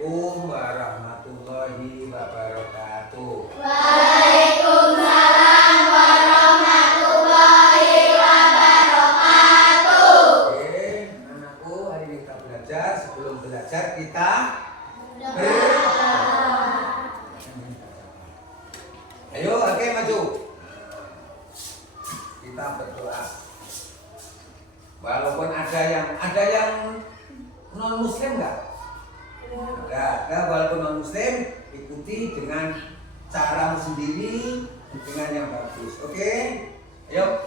Assalamualaikum warahmatullahi wabarakatuh. Waalaikumsalam warahmatullahi wabarakatuh. Oke, anakku, hari ini kita belajar. Sebelum belajar kita ayo, oke, maju. Kita berdoa. Walaupun ada yang non muslim enggak? Ada walaupun non muslim, ikuti dengan caramu sendiri, dengan yang bagus. Oke? Ayo.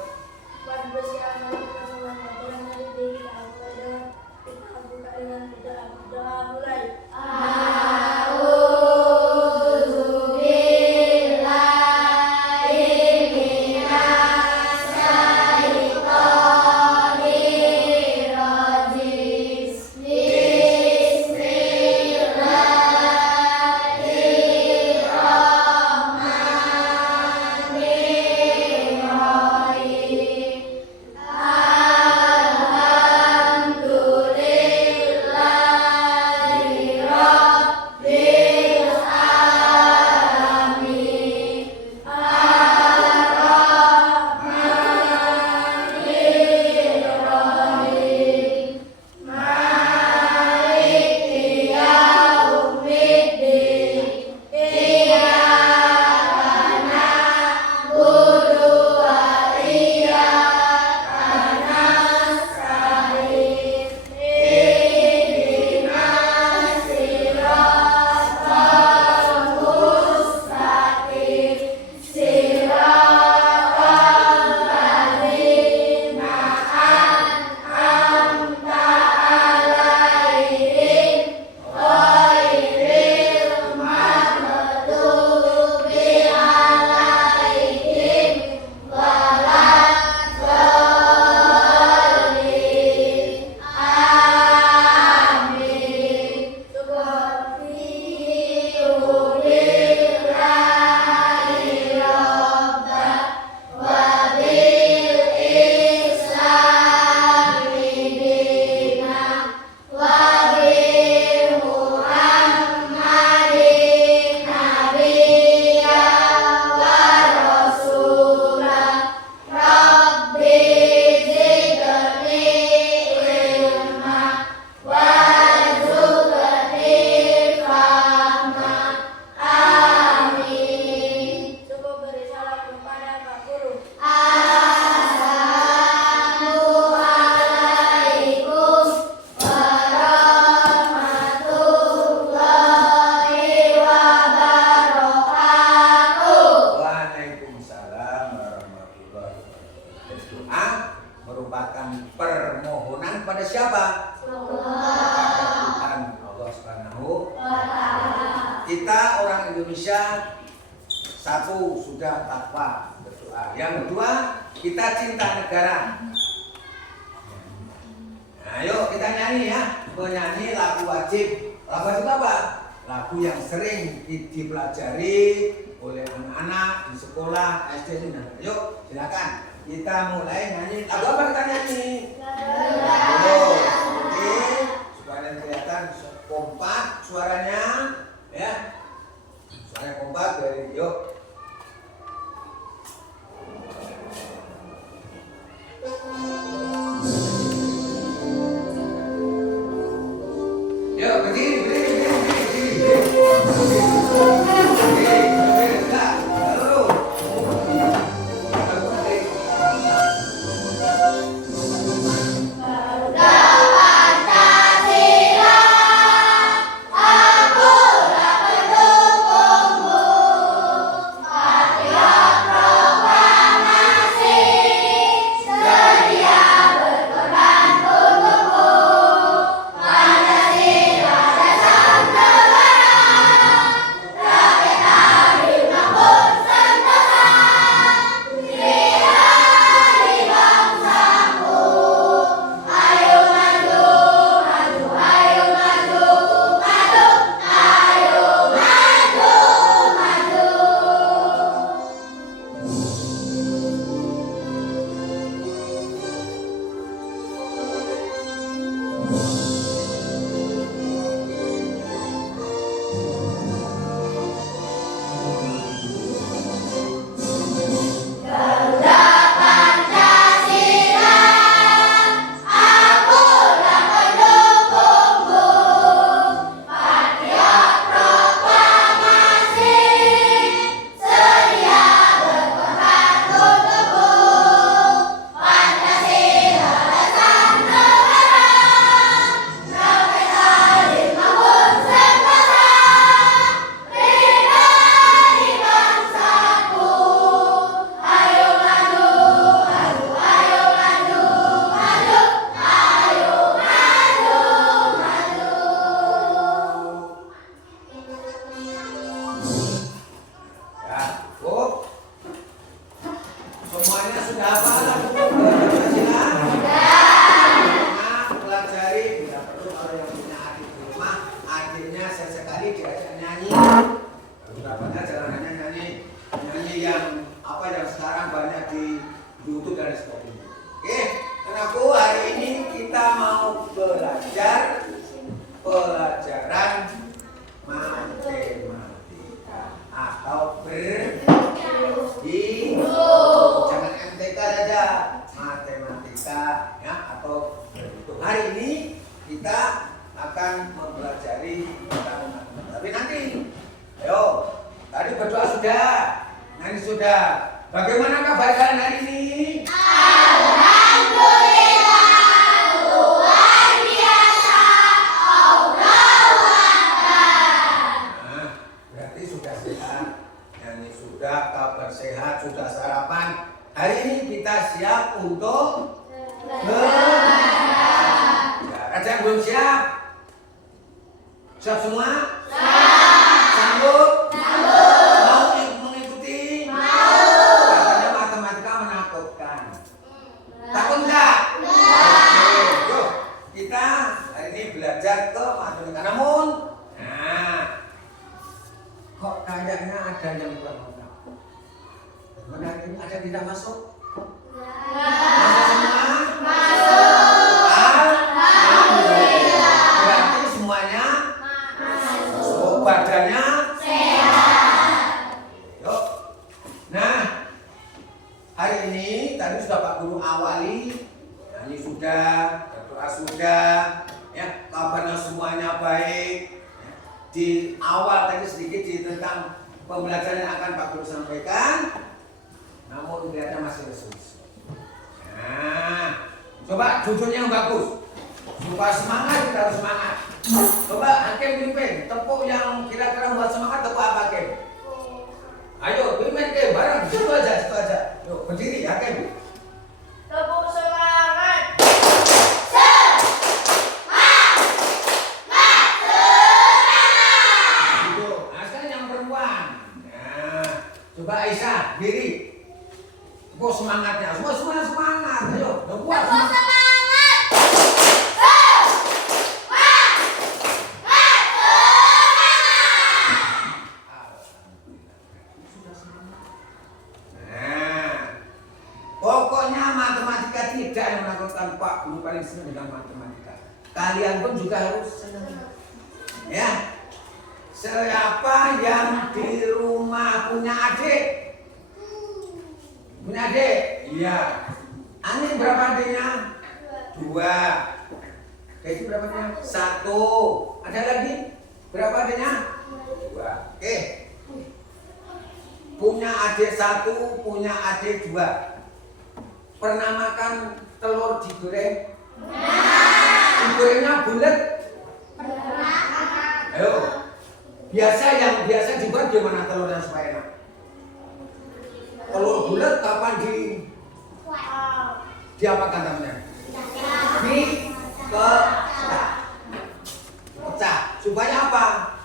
Merupakan permohonan pada siapa? Tuhan Allah Subhanahu wa Ta'ala. Kita orang Indonesia, satu, sudah takwa berdoa. Yang kedua, kita cinta negara. Nah, yuk kita nyanyi ya. Menyanyi lagu wajib. Lagu wajib apa? Lagu yang sering dipelajari oleh anak-anak di sekolah SD. Yuk, silakan. Kita mulai nyanyi. Lagu apa kita nyanyi? Oke, supaya kelihatan kompak suaranya, ya. Suaranya kompak dari yuk. Yuk, berdiri. adiknya sesekali diajak nyanyi. Berapanya jangan hanya nyanyi yang apa yang sekarang banyak di YouTube dan sebagainya. Oke, anakku, hari ini kita mau belajar pelajaran matematika atau berhitung. Jangan MTK saja, matematika ya atau berhitung. Hari ini kita akan mempelajari tentang matematika. Tapi nanti, ayo, tadi berdoa sudah, nyanyi sudah. Bagaimana kabar kalian hari ini? Alhamdulillah, luar biasa. Allahu Akbar. Nah, berarti sudah sehat, nyanyi sudah, kabar sehat, sudah sarapan. Hari ini kita siap untuk belajar. Ada yang belum siap? Siap semua? Sanggup? Mau mengikuti? Katanya matematika menakutkan. Takut enggak? Oke, yuk kita hari ini belajar ke matematika. Namun, kok kayaknya ada yang kurang masuk? Mana ini ada yang tidak masuk? Masuk semua? Alhamdulillah. Berarti semuanya masuk. Badannya sehat. Yuk. Nah, hari ini tadi sudah Pak Guru awali, nyanyi sudah, berdoa sudah, ya kabarnya semuanya baik. Ya. Di awal tadi sedikit tentang pembelajaran yang akan Pak Guru sampaikan, namun kelihatannya masih lesu-lesu. Nah, coba duduknya yang bagus, supaya semangat kita harus semangat. Coba Hakim pimpin, tepuk yang kira-kira buat semangat tepuk apa Hakim? Ayo pimpin Hakim, bareng, situ aja. Yuk berdiri Hakim. Tepuk semangat. Duduk. Nah, sekarang yang perempuan. Nah, coba Aisyah, diri. Tepuk semangatnya, semua semangat. Ayo, buat semangat. Pokoknya matematika tidak yang menakutkan. Pak Guru paling senang dengan matematika. Kalian pun juga harus senang. Ya. Siapa yang di rumah punya adik? Punya adik? Iya. Ani berapa adiknya? 2. Jadi berapa adiknya? 1. Ada lagi? Berapa adiknya? 2. Oke. Punya adik 1, punya adik 2. Pernah makan telur digoreng? Digorengnya bulat? Ayo. Yang biasa dibuat gimana telurnya supaya enak? Telur bulat kapan diapakan namanya? Pecah. Supaya apa?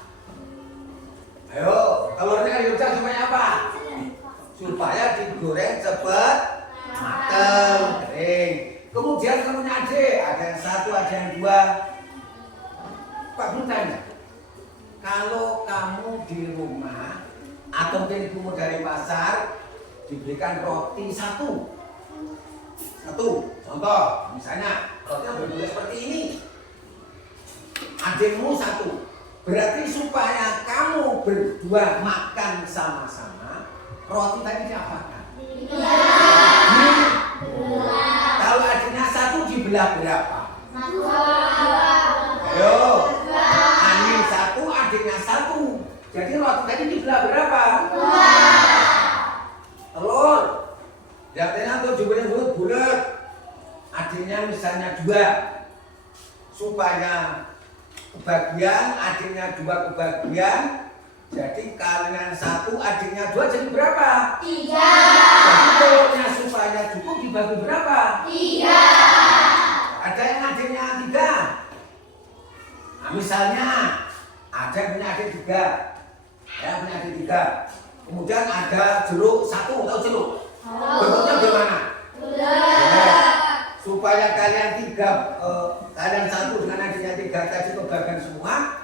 Ayo, telurnya dipecah supaya apa? Supaya digoreng cepat mateng, kering. Kemudian kamu adik, ada yang 1, ada yang 2. Pak Guru tanya, kalau kamu di rumah atau mungkin ibumu dari pasar diberikan roti 1. Contoh, misalnya rotinya berbentuk seperti ini. Adikmu 1. Berarti supaya kamu berdua makan sama-sama, roti tadi diapakan? Kalau adiknya 1 dibelah berapa? 2. Ayo. Ani 1, adiknya 1. Jadi roti tadi dibelah berapa? 2. Telur. Artinya tuh dibelah bulat. Adiknya misalnya 2. Supaya kebagian, adiknya 2 kebagian. Jadi kalian 1, adiknya 2 jadi berapa? 3. Jadi telurnya supaya cukup dibagi berapa? 3. Ada yang adiknya 3. Nah, misalnya ada yang punya adik 3. Ya, punya adik 3. Kemudian ada jeruk 1, tahu jeruk? Bentuknya gimana? Ya, supaya kalian 3, kalian 1 dengan adiknya 3 tadi kebagian semua.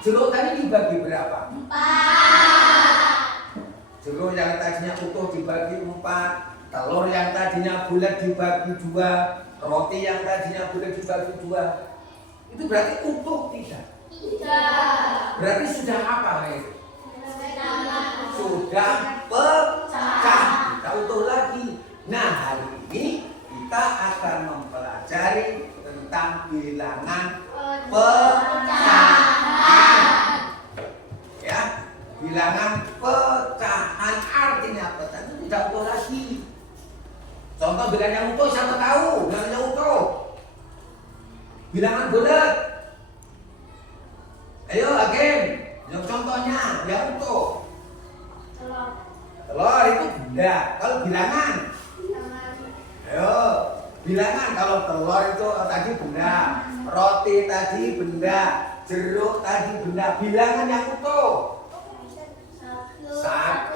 Jeruk tadi dibagi berapa? 4. Jeruk yang tadinya utuh dibagi 4, telur yang tadinya bulat dibagi 2, roti yang tadinya bulat dibagi 2. Itu berarti utuh tidak? Tidak. Berarti sudah apa itu? Sudah Pecah. kita utuh lagi. Nah, hari ini kita akan mempelajari tentang bilangan pecahan. Ya, bilangan pecahan artinya pecahan itu tidak utuh lagi. Contoh bilangan yang utuh siapa tahu? Bilangan yang utuh. Bilangan bulat. Ayo Hakim, yang contohnya yang utuh. Telur itu benda. Kalau bilangan, ayo bilangan. Kalau telur itu tadi benda, roti tadi benda, jeruk tadi benda. Bilangan yang utuh. 1.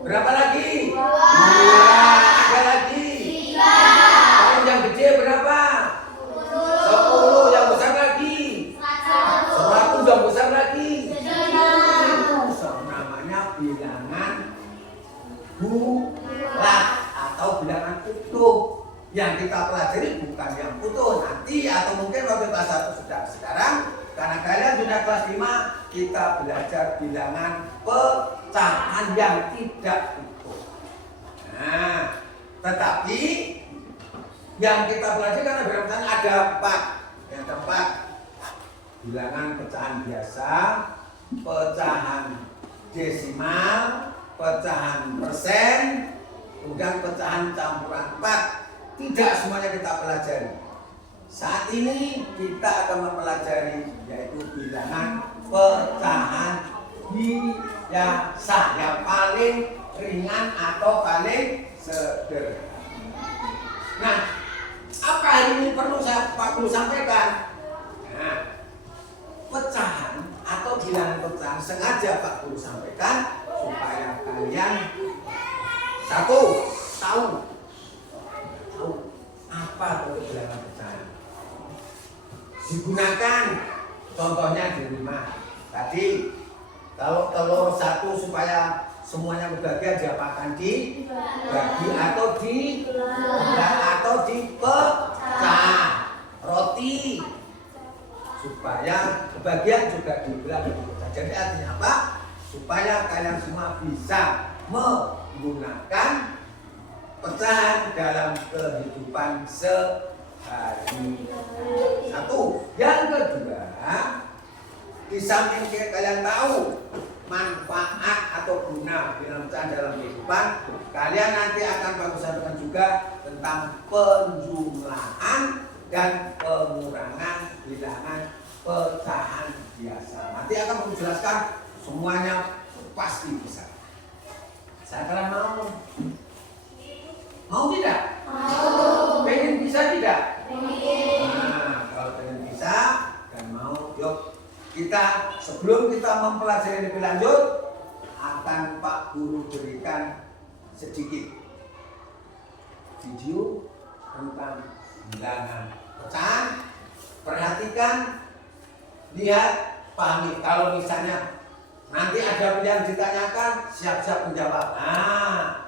Berapa lagi? 2. Ada lagi. 3. Kalau yang gede berapa? 10. Yang besar lagi. 100 yang besar lagi. Itu namanya bilangan bulat atau bilangan utuh. Yang kita pelajari bukan yang utuh nanti atau mungkin waktu kelas 1 sudah. Sekarang karena kalian sudah kelas 5, kita belajar bilangan pecahan yang tidak utuh. Nah, tetapi yang kita pelajari karena bilangan ada 4. Yang keempat, bilangan pecahan biasa, pecahan desimal, pecahan persen, kemudian pecahan campuran 4. Tidak semuanya kita pelajari. Saat ini kita akan mempelajari yaitu bilangan pecahan biasa yang paling ringan atau paling sederhana. Nah, apa hari ini Pak perlu sampaikan? Nah, pecahan atau bilangan pecahan sengaja Pak perlu sampaikan supaya kalian satu tahu apa itu bilangan pecahan. Digunakan contohnya di rumah. Tadi kalau telur 1 supaya semuanya berbahagia diapakan? Dibagi atau dibelah atau dipecah. Roti supaya kebagian juga dibelah dan dipecah. Jadi artinya apa? Supaya kalian semua bisa menggunakan pecahan dalam kehidupan sehari. 1. Yang kedua, di samping kalian tahu manfaat atau guna bilangan pecahan dalam kehidupan, kalian nanti akan bagus sampaikan juga tentang penjumlahan dan pengurangan bilangan pecahan biasa. Nanti akan menjelaskan semuanya pasti bisa. Saya kalian mau? Mau tidak? Mau. Pengen bisa tidak? Pengen. Nah, kalau pengen bisa dan mau, yuk kita sebelum kita mempelajari lebih lanjut akan Pak Guru berikan sedikit video tentang bilangan pecahan. Perhatikan, lihat, pahami. Kalau misalnya nanti ada yang ditanyakan, siap-siap menjawab. Nah,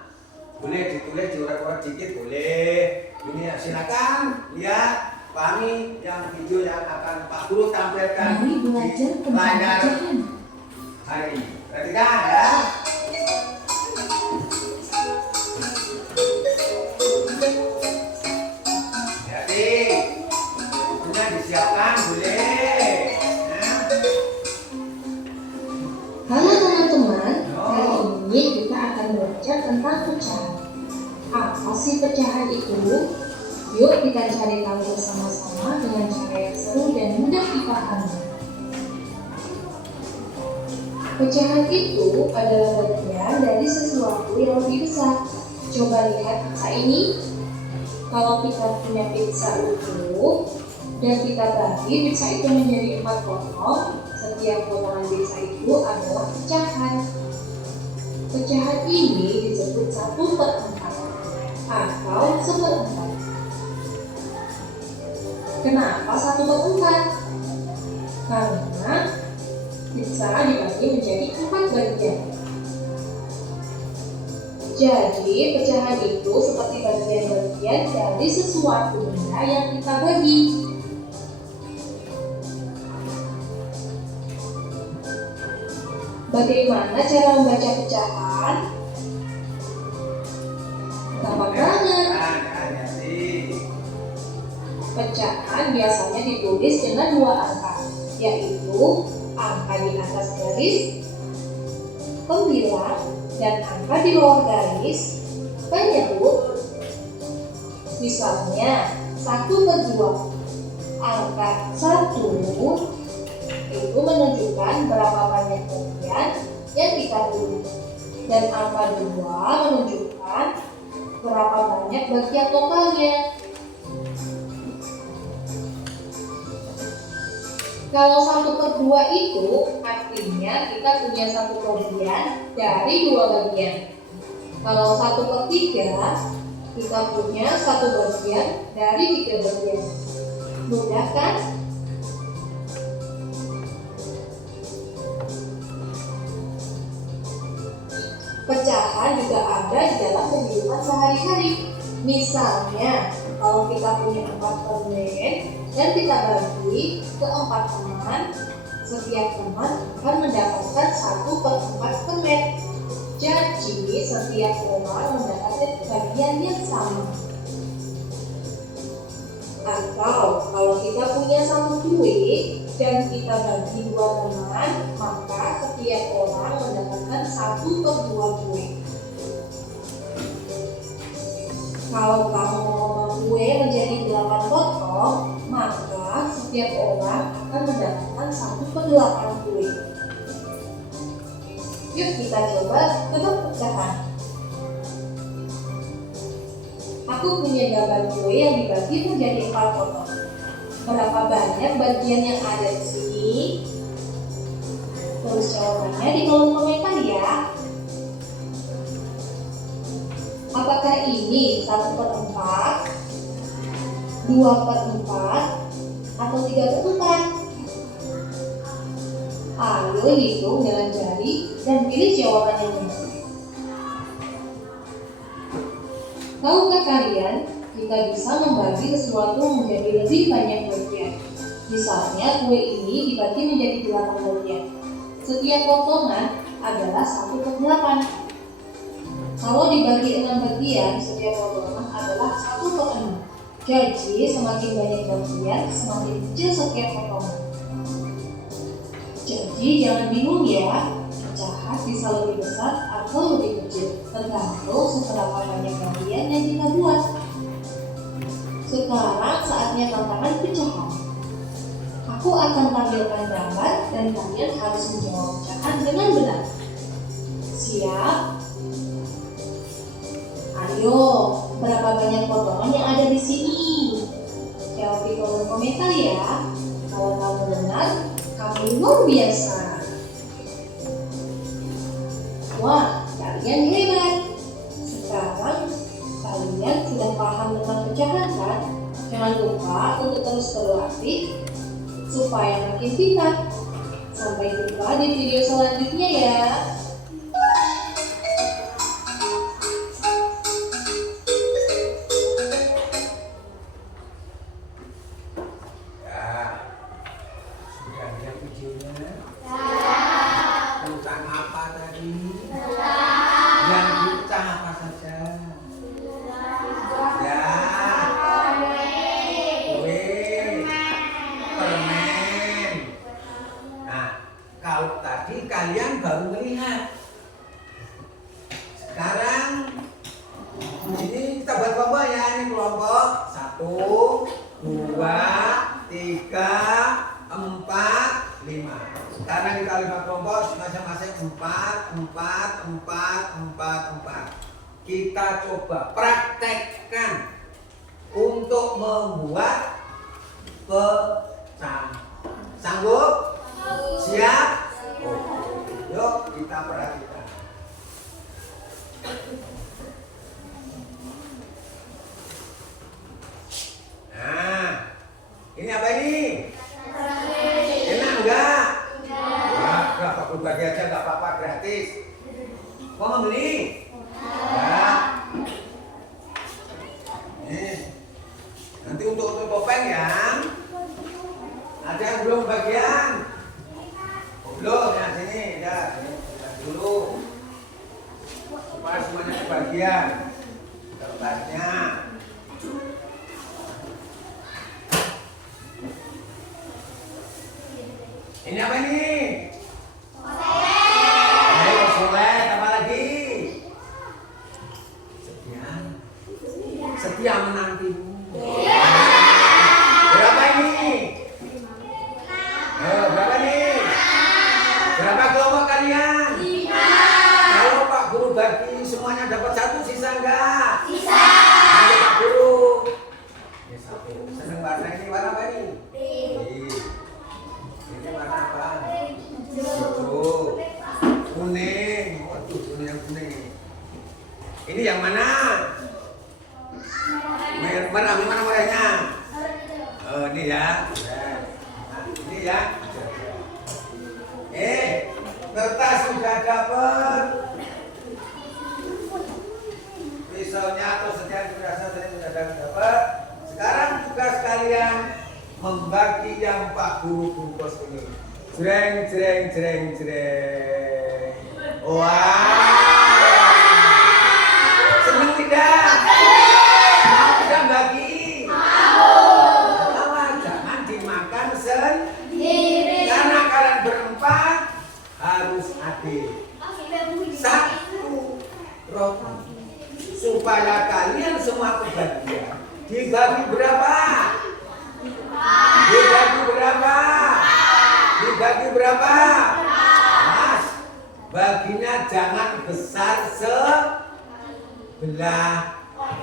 boleh ditulis diurat-urat dikit, boleh. Ini ya, silakan lihat, pahami yang video yang akan Pak Guru tampilkan Mari belajar di tentang layar pecahan. hari ini. Perhatikan ya. Jadi, bukunya disiapkan, boleh. Nah. Halo teman-teman, kali ini kita akan belajar tentang pecahan. Apa sih pecahan itu? Yuk kita cari tahu bersama-sama dengan cara yang seru dan mudah dipahami. Pecahan itu adalah bagian dari sesuatu yang lebih besar. Coba lihat pizza ini. Kalau kita punya pizza utuh dan kita bagi pizza itu menjadi 4 potong, setiap potongan pizza itu adalah pecahan. Pecahan ini disebut 1/4 atau 1/4. Kenapa 1/4? Karena bisa dibagi menjadi 4 bagian. Jadi, pecahan itu seperti bagian-bagian dari sesuatu benda yang kita bagi. Bagaimana cara membaca pecahan? Gampang banget. Ada sih. Pecahan biasanya ditulis dengan 2 angka, yaitu angka di atas garis pembilang dan angka di bawah garis penyebut. Misalnya 1/2. Angka 1 itu menunjukkan berapa banyak bagian yang kita tulis, dan angka 2 menunjukkan berapa banyak bagian totalnya. Kalau 1/2 itu artinya kita punya 1 bagian dari 2 bagian. Kalau 1/3 kita punya 1 bagian dari 3 bagian. Mudah kan? Pecahan juga ada di dalam kehidupan sehari-hari. Misalnya, kalau kita punya 4 permen dan kita bagi ke 4 teman, setiap teman akan mendapatkan 1/4 permen. Jadi, setiap orang mendapatkan bagian yang sama. Atau, kalau kita punya 1 kue dan kita bagi 2 teman, maka setiap orang mendapatkan 1/2 kue. Kalau kamu memotong kue menjadi 8 potong, maka setiap orang akan mendapatkan 1/8 kue. Yuk kita coba tebak pecahan. Aku punya gambar kue yang dibagi menjadi 4 potong. Berapa banyak bagian yang ada di sini? Tulis jawabannya di kolom komentar ya. Apakah ini 1/4, 2/4, atau 3/4? Ayo hitung dengan jari dan pilih jawaban yang benar. Tahukah kalian, kita bisa membagi sesuatu menjadi lebih banyak bagian. Misalnya, kue ini dibagi menjadi 8 bagian. Setiap potongan adalah 1/8. Kalau dibagi 6 bagian, setiap potongan adalah 1/6. Jadi, semakin banyak bagian, semakin kecil setiap potongan. Jadi, jangan bingung ya, pecahan bisa lebih besar atau lebih kecil, tergantung seberapa banyak bagian yang kita buat. Sekarang saatnya tantangan pecahan. Aku akan tampilkan gambar dan kalian harus menjawab pecahan dengan benar. Siap? Ayo, berapa banyak potongan yang ada di sini? Jawab di kolom komentar ya. Kalau kamu benar, kamu luar biasa. Wah, kalian hebat. Sekarang kalian sudah paham tentang pecahan kan? Jangan lupa untuk terus berlatih supaya makin pintar. Sampai jumpa di video selanjutnya ya. Tentang apa tadi? Yang pecah apa saja? Ya, kue, permen. Nah, kalau tadi kalian baru melihat. Sekarang ini kita buat kelompok ya. Ini kelompok 1, 2, 3, 4, 5. Sekarang kita 5 kelompok, masing-masing 4, 4, 4, 4, 4. Kita coba praktekkan untuk membuat pecahan. Sanggup? Siap? Yuk kita perhatikan. Nah, ini apa ini? Enak enggak? Enggak. bagi aja nggak apa-apa, gratis. Mau membeli? Ya. Nih. Nanti untuk topeng ya. Ada yang belum bagian? Oh, belum ya, sini ya, sini dulu. Supaya semuanya kebagian. Kertasnya. Ini apa ini? Ayo soleh, apa lagi? Setia menantimu. Berapa ini? Berapa nih? Berapa kelompok kalian? 5. Kalau Pak Guru bagi semuanya dapat 1, sisa enggak? Sisa. Nanti Pak Guru. Ini 1. Seneng warna ini, warna apa ini? Ini warna apa? Hijau. Kuning. Waduh, kuning yang kuning. Ini yang mana? Mana merahnya? Oh, ini ya. Nah, ini ya. Kertas sudah dapat. Pisaunya atau setiap kerasa tadi sudah dapat. Sekarang tugas kalian membagi yang Pak Guru bungkus ini. Jreng, jreng, jreng, jreng. Wah. Senang tidak? Mau tidak bagi? Mau. Jangan dimakan sendiri. Karena kalian berempat harus adil. 1 roti. Supaya kalian semua kebagian. Dibagi berapa? Dibagi berapa? Dibagi berapa? Mas, baginya jangan besar sebelah.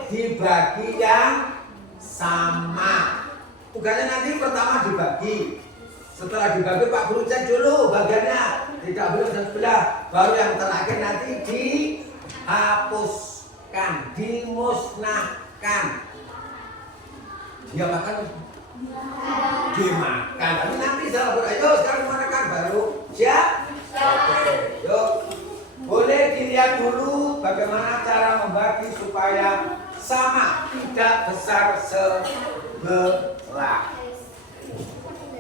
Dibagi yang sama. Tugasnya nanti pertama dibagi. Setelah dibagi Pak Guru cek dulu bagiannya. Tidak boleh sebelah. Baru yang terakhir nanti dihapuskan, dimusnahkan. Dia makan, dimakan. Tapi nanti salah berat. Ayo sekarang makan baru siap. Oke, yuk. Boleh dilihat dulu bagaimana cara membagi supaya sama, tidak besar sebelah.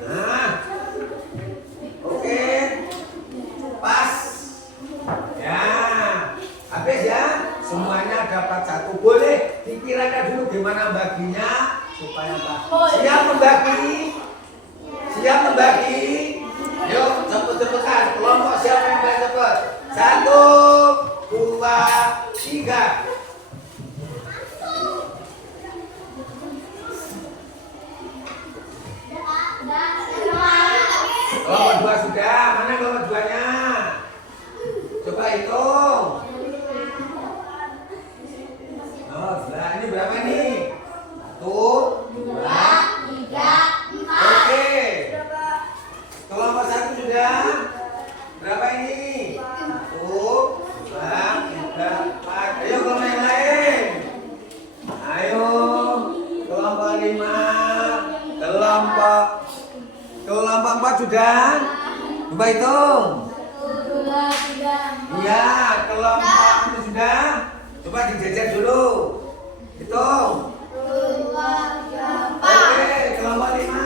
Nah, oke, pas. Ya, habis ya. Semuanya dapat 1. Boleh dikirakan dulu gimana baginya supaya pas. Siap membagi? Siap membagi? Yuk, cepet-cepetan. Kelompok siapa yang paling cepet? 1, 2, 3. Kelompok 2 sudah. Mana kelompok 2-nya? Coba hitung. Oh, sudah. Ini berapa nih? 1, 2, 3, 4. oke. Kelompok 1 sudah. Berapa ini? 1, 2, 3, 4. Ayo kelompok yang lain. Ayo. Kelompok 5. Kelompok 4 sudah. Coba hitung. 1, 2, 3. Iya, kelompok itu sudah. Coba dijajar dulu. Hitung. 1, 2, 3, 4. Oke, kelompok 5.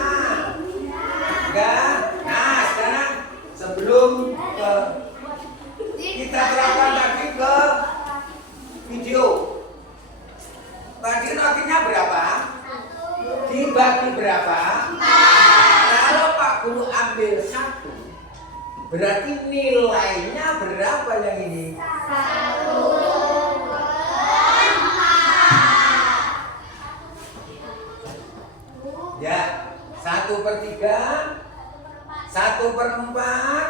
Sudah. Nah, sekarang sebelum kita terapkan lagi ke video. Tadi rotinya berapa? Dibagi berapa? Kalau Pak Guru ambil 1, berarti nilainya berapa yang ini? 1. Ya, 1/3, 1/4,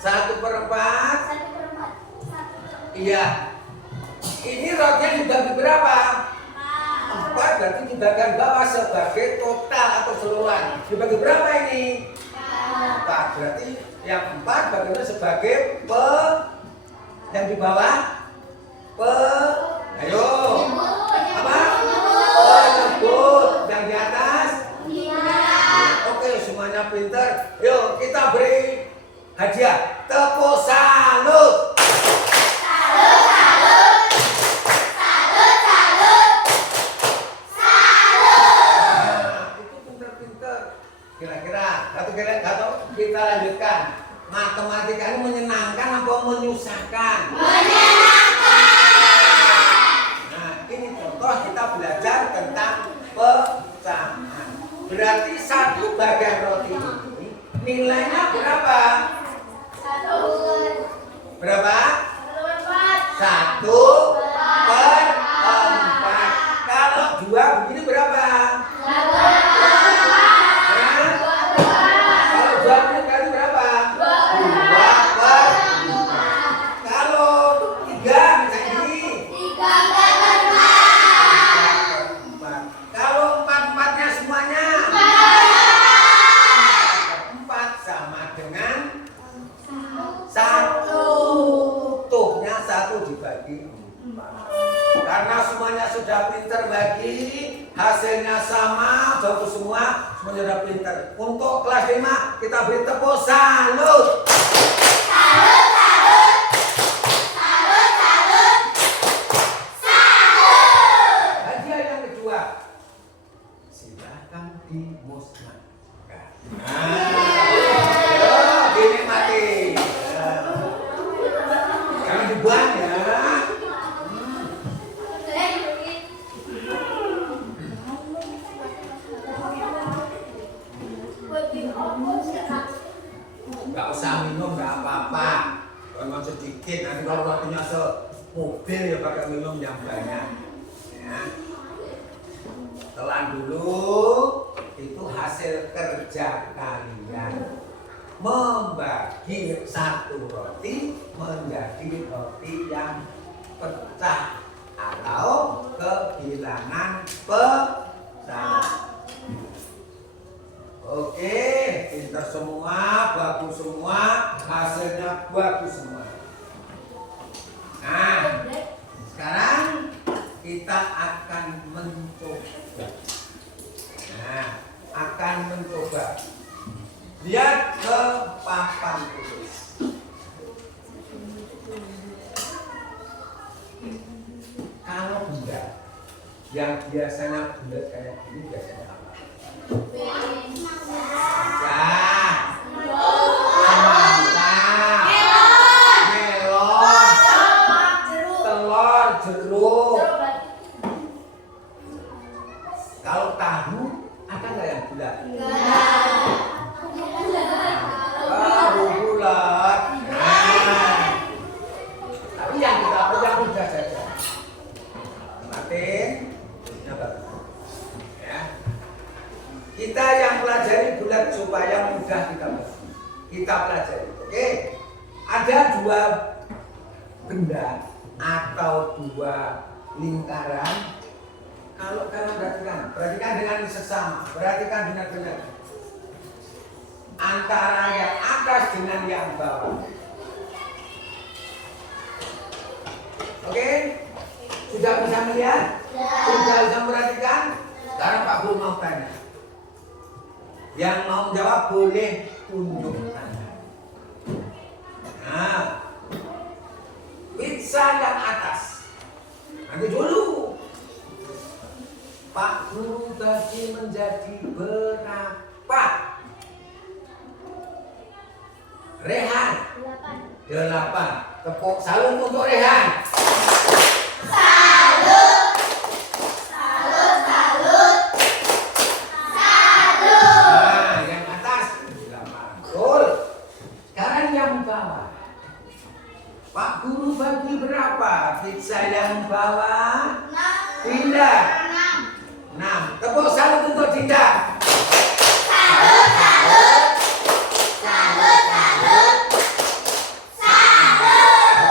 1/4. Iya. Ini rotinya dibagi berapa? 4, berarti dibagian bawah sebagai total atau keseluruhan. Dibagi berapa ini? 4, berarti yang 4 bagiannya sebagai yang di bawah ayo apa? Nyebut. Yang di atas? Oke, semuanya pintar. Yuk kita beri hadiah. lanjutkan. Matematika ini menyenangkan apa menyusahkan? Nah, ini contoh kita belajar tentang pecahan. Berarti 1 bagian roti ini nilainya berapa? Berapa? 1/4. Kalau 2 begini berapa? Kalau 2 begini kali berapa? 2/4. Kalau 3 misalnya ini 3/4. Kalau 4/4-nya semuanya 4 sama dengan 1. Tuhnya 1 dibagi 4. Karena semuanya sudah pintar bagi, hasilnya sama, bagus semua, semuanya sudah pintar. Untuk kelas 5 kita beri tepuk salut. Hadiah yang kedua, silakan dimusnahkan. Dinikmati. Jangan dibuang ya. Nggak usah minum, nggak apa-apa. Kalau sedikit, nanti kalau waktunya semobil ya pakai minum yang banyak. Ya. Telan dulu, itu hasil kerja kalian. Membagi 1 roti menjadi roti yang pecah atau kebilangan pecah. Oke, pintar semua, bagus semua, hasilnya bagus semua. Nah, sekarang kita akan mencoba. Lihat ke papan tulis. Kalau benda yang biasanya bulat kayak gini biasanya apa? Jeruk. Kalau tahu ada nggak yang bulat? Tahu bulat. Tapi yang kita pegang mudah saja. Martin, ya. Kita yang pelajari bulat supaya mudah kita pelajari. Oke? Ada 2 benda atau 2 lingkaran. Kalau kalian perhatikan dengan seksama, perhatikan benar-benar antara yang atas dengan yang bawah. Oke? Sudah bisa melihat? Sudah bisa memperhatikan? Sekarang Pak Guru mau tanya. Yang mau jawab boleh tunjuk tangan. Nah, pizza yang atas. Nanti dulu. Pak Guru bagi menjadi berapa? Rehan 8. Tepuk salut untuk Rehan. Salut. Nah, yang atas 8. Betul. Sekarang yang bawah. Pak Guru bagi berapa? Pizza yang bawah? Dinda. 6. Tepuk salut untuk Dinda.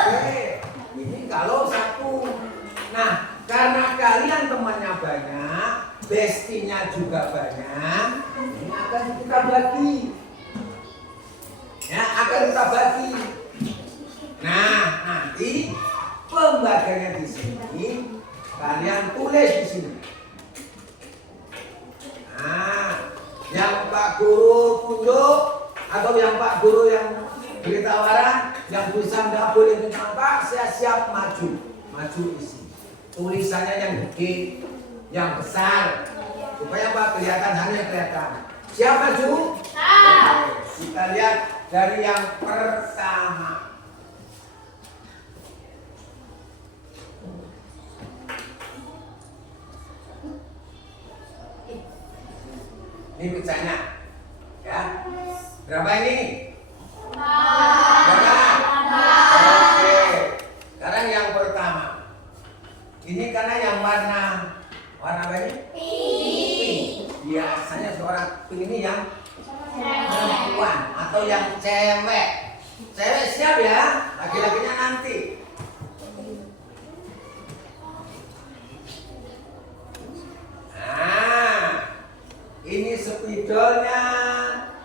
Oke, ini kalau 1. Nah, karena kalian temannya banyak, bestinya juga banyak, ini akan kita bagi. Ya, akan kita bagi. Nah, nanti pembagiannya di sini kalian tulis di sini. Nah, yang Pak Guru tunjuk atau yang Pak Guru yang beri tawaran, yang bisa nggak boleh minta Pak, saya siap maju isi. Tulisannya yang gede, yang besar, supaya Pak kelihatan, hanya kelihatan. Siap maju? Kita lihat dari yang pertama. Ini pizzanya, ya. Berapa ini? Berapa? Oke. Sekarang yang pertama. Ini karena yang warna apa ini? Pink. Biasanya seorang pink ini yang perempuan atau yang cewek. Cewek siap ya, laki-lakinya nanti. Nah, ini spidolnya,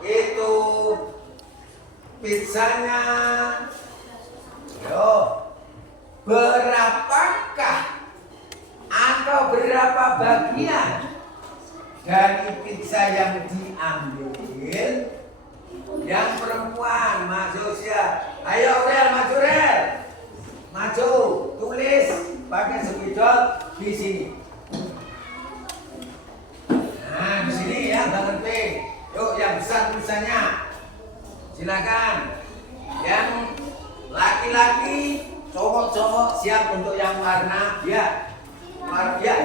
itu pizzanya. Yo, berapakah atau berapa bagian dari pizza yang diambil? Yang perempuan, maju siap. Ayo Rel, maju Rel. Maju, tulis pakai spidol di sini. Nah, di sini ya, bangun P. Yuk, yang besar tulisannya. Silakan. Yang laki-laki, cowok-cowok siap untuk yang warna ya. Warna ya.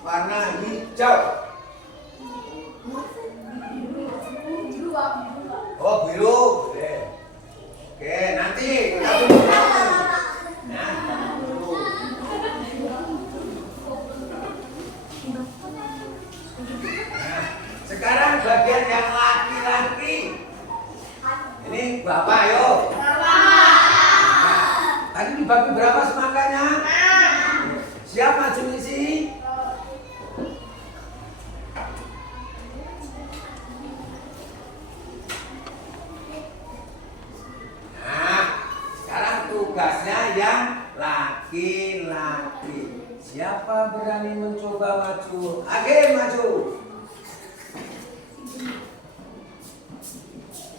Warna hijau. Oh, biru. Oke, nanti kita tunggu. Nah, tunggu. Nah, sekarang bagian yang laki-laki. Ini Bapak, yuk. Nah, tadi dibagi berapa semangkanya? Siap maju ngisi? Nah, sekarang tugasnya yang laki-laki. Siapa berani mencoba maju? Agen maju.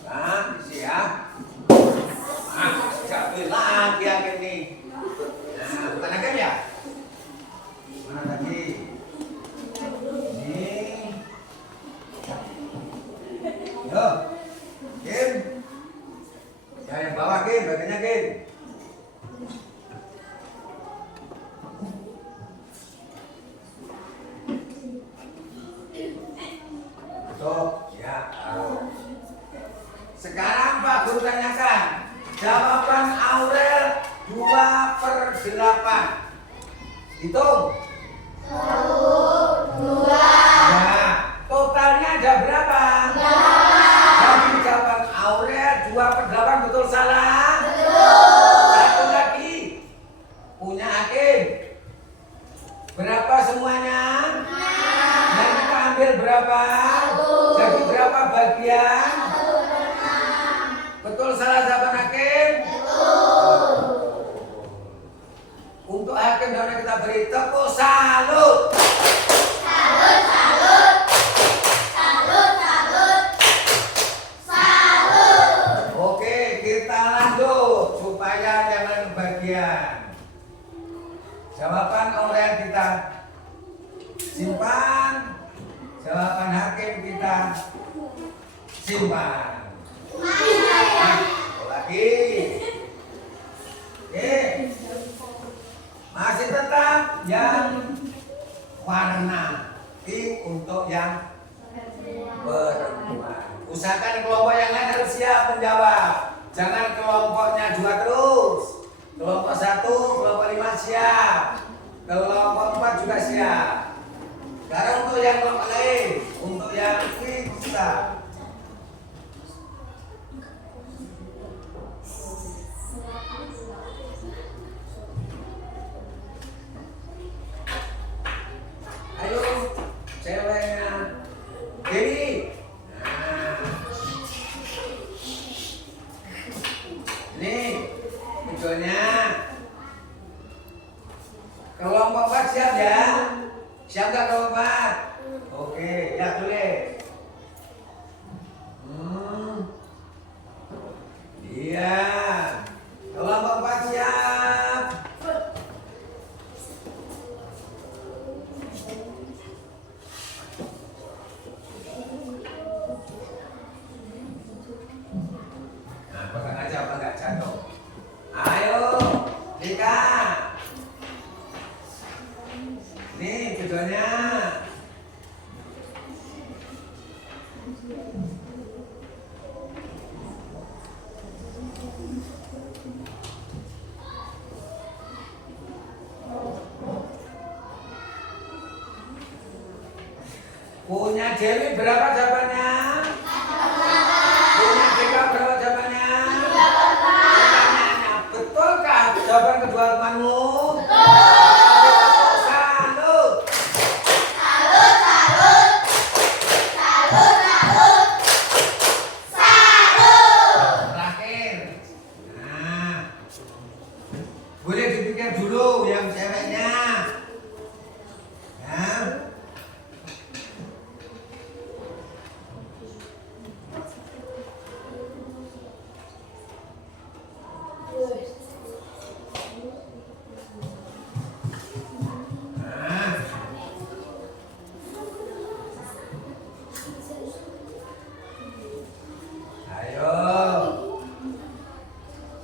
Nah, siap. Ah, capek lagi agen nih. Nah, bukan agen ya? Mana lagi? Ini. Yo, Kim. Ya, yang bawah Kim, bagiannya Kim. Tuh, ya, taruh. Sekarang Pak Guru tanyakan, jawaban Aurel 2/8. Hitung. 1, 2, Nah, totalnya ada berapa? 8. Jadi jawaban Aurel 2/8 betul salah? betul. Satu lagi. Punya Hakim. Berapa semuanya? Dan kita ambil berapa? Jadi berapa bagian? Betul salah jawaban Hakim? Betul. Untuk Hakim dan kita beri tepuk salut. Salut, salut. Salut, salut. Salut. Oke, kita lanjut supaya jangan kebagian. Jawaban Aurel kita simpan, jawaban Hakim kita simpan. Nah, lagi. Oke. Masih tetap yang warna pink untuk yang perempuan. Usahakan kelompok yang lain harus siap menjawab. Jangan kelompoknya 2 terus. Kelompok 1, kelompok 5 siap. Kelompok 4 juga siap. Sekarang untuk yang kelompok lain, untuk yang pizza. Ayo, ceweknya. Dewi. Nah. Nih, videonya. Kelompok 4 siap ya? Siap gak kelompok 4? Oke, ya tulis. Iya. Kelompok 4 siap. aja apa nggak jatuh. Ayo, Dika. Nih videonya. Punya Dewi berapa jawabannya? Punya Dika berapa jawabannya? Pertanyaannya, betulkah jawaban kedua temanmu? Salut. Salut, salut. Salut, salut. Salut. Terakhir. Nah, boleh dipikir dulu yang ceweknya. Ya. Nah. Ayo.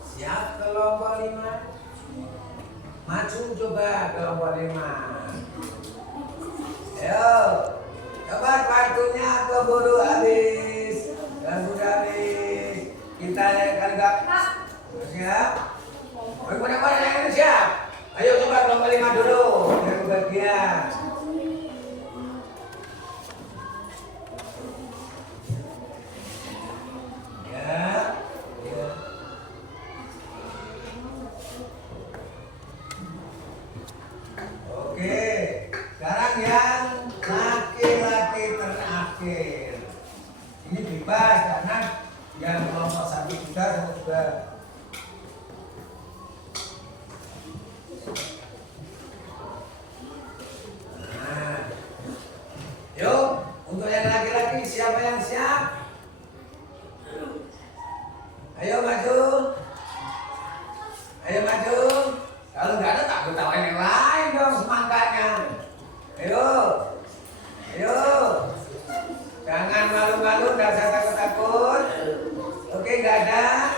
Siap kelompok 5. Maju coba kelompok 5. Ayo. Coba waktunya keburu habis. Dan sudah habis. Kita lihat kan enggak? Siap? Bagaimana yang ini siap? Ayo coba kelompok 5 dulu. Yang bagian. Ya. Ya. Oke, sekarang yang laki-laki terakhir. Ini bebas karena yang kelompok 1 juga sama juga. Nah, yuk untuk yang laki-laki siapa yang siap? Ayo maju. Ayo maju. Kalau nggak ada tak ketawain yang lain dong semangkanya. Ayo. Ayo. Jangan malu-malu, nggak usah takut-takut. Oke, nggak ada.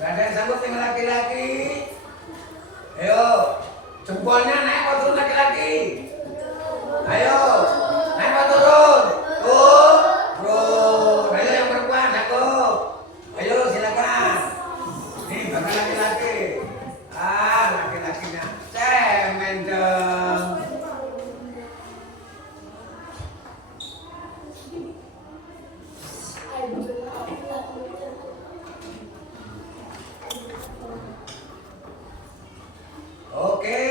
Nggak ada yang sambut yang laki-laki. Ayo. Jempolnya naik atau turun laki-laki? Ayo. Naik atau turun? Turun. Ayo yang perempuan, aku. Ayo silakan. Nih bapak laki-laki. Laki-lakinya cemen dong. Oke.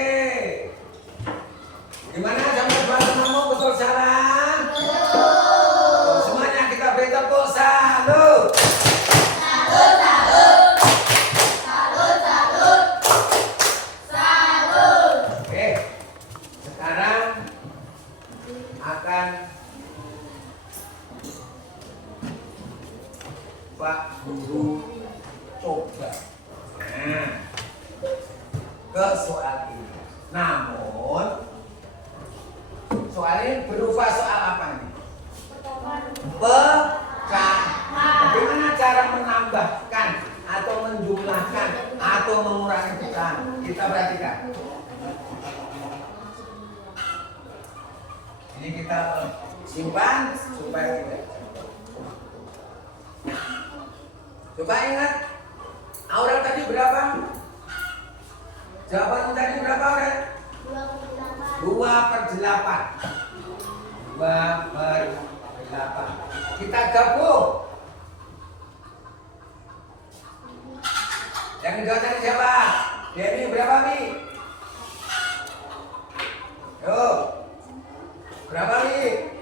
Gimana sama teman-temanmu, betul salah? Semuanya kita beri tepuk salut. Salut, salut. Salut, salut. Salut. Oke, sekarang akan Pak Guru coba ke soal ini. Namun soal ini berupa soal apa ini? Pecahan. Bagaimana cara menambahkan atau menjumlahkan atau mengurangi pecahan? Kita perhatikan. Ini kita simpan supaya tidak. Coba ingat, Aurel tadi berapa? Jawaban tadi berapa, Aurel? 2/8. 2/8. Kita gabung. Yang jawab tadi siapa? Demi berapa, Mi? Yuk. Berapa, Mi?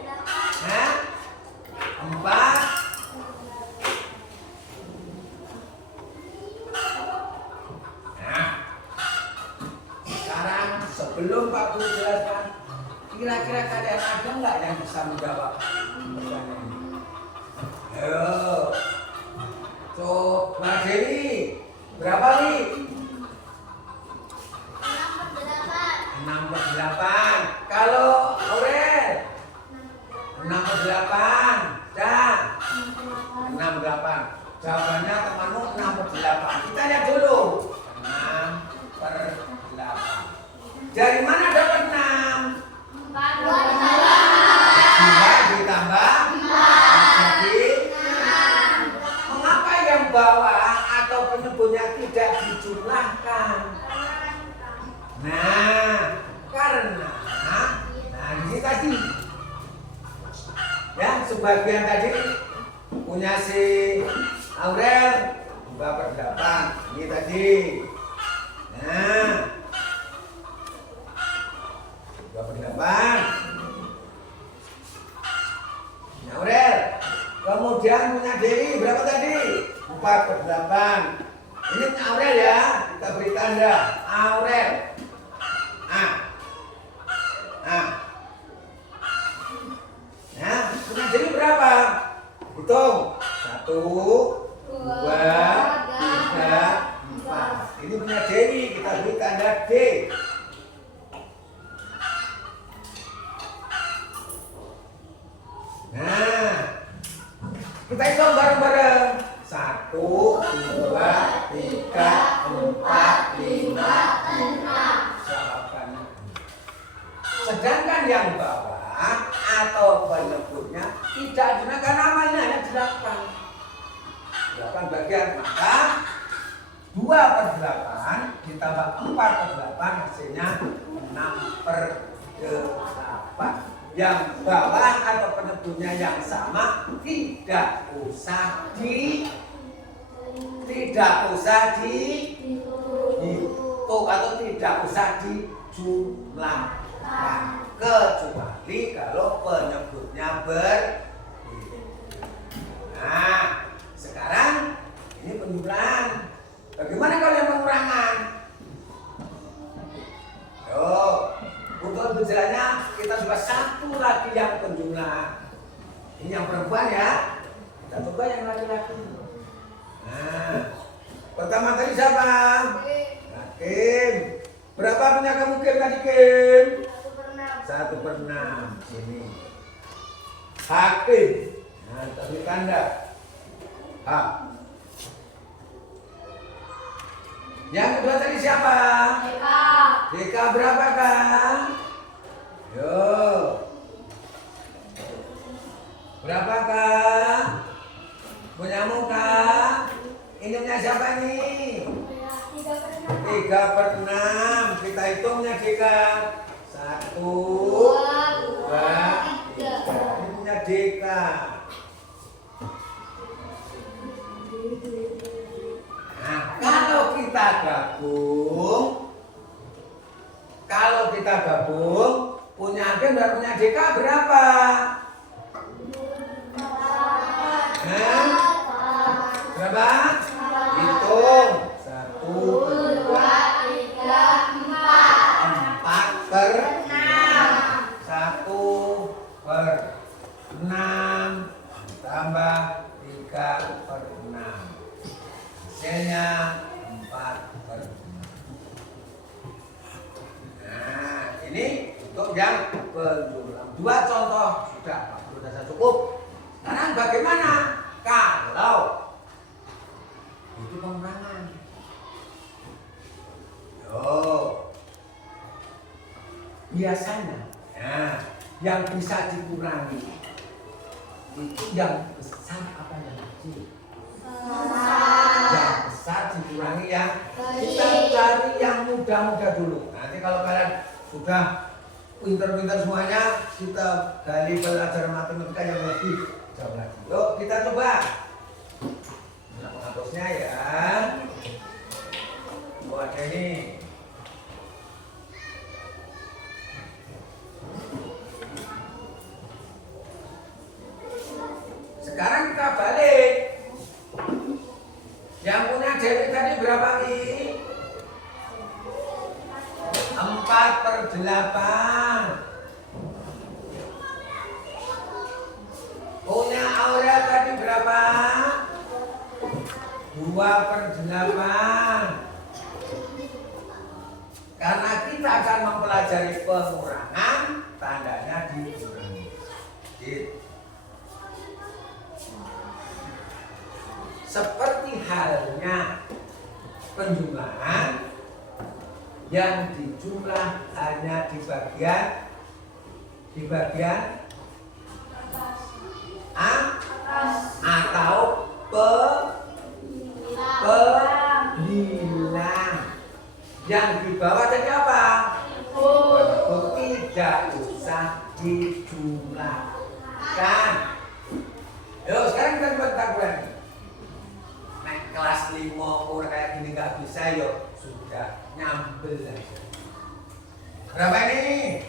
Hah? 4. Nah. Sekarang sebelum Pak Guru jelaskan, kira-kira kalian ada nggak yang bisa menjawab pertanyaan ini? Ayo. Coba Dewi. Berapa, Mi? 6/8. Kalau Aurel 6/8. Dah. 6/8. Jawabannya temanmu 6/8. penyebutnya tidak dijumlahkan? Nah, karena ini tadi ya, sebagian tadi punya si Aurel 2/8 ini tadi. Nah, 2/8 ini Aurel. Kemudian punya Dewi berapa tadi? 4/8. Ini Aurel ya, kita beri tanda Aurel. Nah, punya Dewi berapa? Hitung. 1, 2, 3, 4. Ini punya Dewi, kita beri tanda D. Nah, kita hitung bareng-bareng. 1, 2, 3, 4, 5, 6. Sedangkan yang bawah atau penyebutnya tidak digunakan namanya, hanya 8. 8 bagian, maka 2/8 ditambah 4/8 hasilnya 6/8. Yang bawah atau penyebutnya yang sama tidak usah dihitung atau tidak usah dijumlahkan, kecuali kalau penyebutnya berbeda. Nah, sekarang ini penjumlahan. Bagaimana kalau yang pengurangan? Untuk penjelasannya kita coba satu lagi yang penjumlahan. Ini yang perempuan ya. Kita coba yang laki-laki. Nah, pertama tadi siapa? Hakim. Berapa punya kamu Kim tadi Kim? 1/6. Ini Hakim. Nah, kita beri tanda H. Yang kedua tadi siapa? Deka berapa kan? Yo. Berapa kan? Punyamu kan? Ini punya siapa nih? 3/6. Kita hitungnya Deka. 1, 2, 3. Ini punya Deka. Nah, kalau kita gabung, punya Hakim dan punya Deka berapa? Berapa? Hitung. 1, 2, 3, 4. 4/6. 1/6 tambah 3/6. Hasilnya 4/6. Nah, ini untuk yang penjumlahan. 2 contoh sudah, sudah cukup. Sekarang bagaimana kalau itu pengurangan? Biasanya, yang bisa dikurangi itu yang besar apa yang kecil? Yang besar dikurangi yang kita cari yang mudah-mudah dulu. Nanti kalau kalian sudah pinter-pinter semuanya, kita gali belajar matematika yang lebih jauh lagi. Yuk kita coba. Nah, penghapusnya ya. Buat ini. Sekarang kita balik. Yang punya Dewi tadi berapa nih? 4/8. Punya Aurel tadi berapa? 2/8. Karena kita akan mempelajari pengurangan, tandanya dikurangi. Seperti halnya penjumlahan yang dijumlah hanya di bagian A atau Yang di bawah tadi apa? Oh, tidak usah dijumlahkan. Yuk, sekarang kita coba taburan. Naik kelas 5 orang kayak gini nggak bisa, yuk. Sudah nyambel aja. Berapa ini?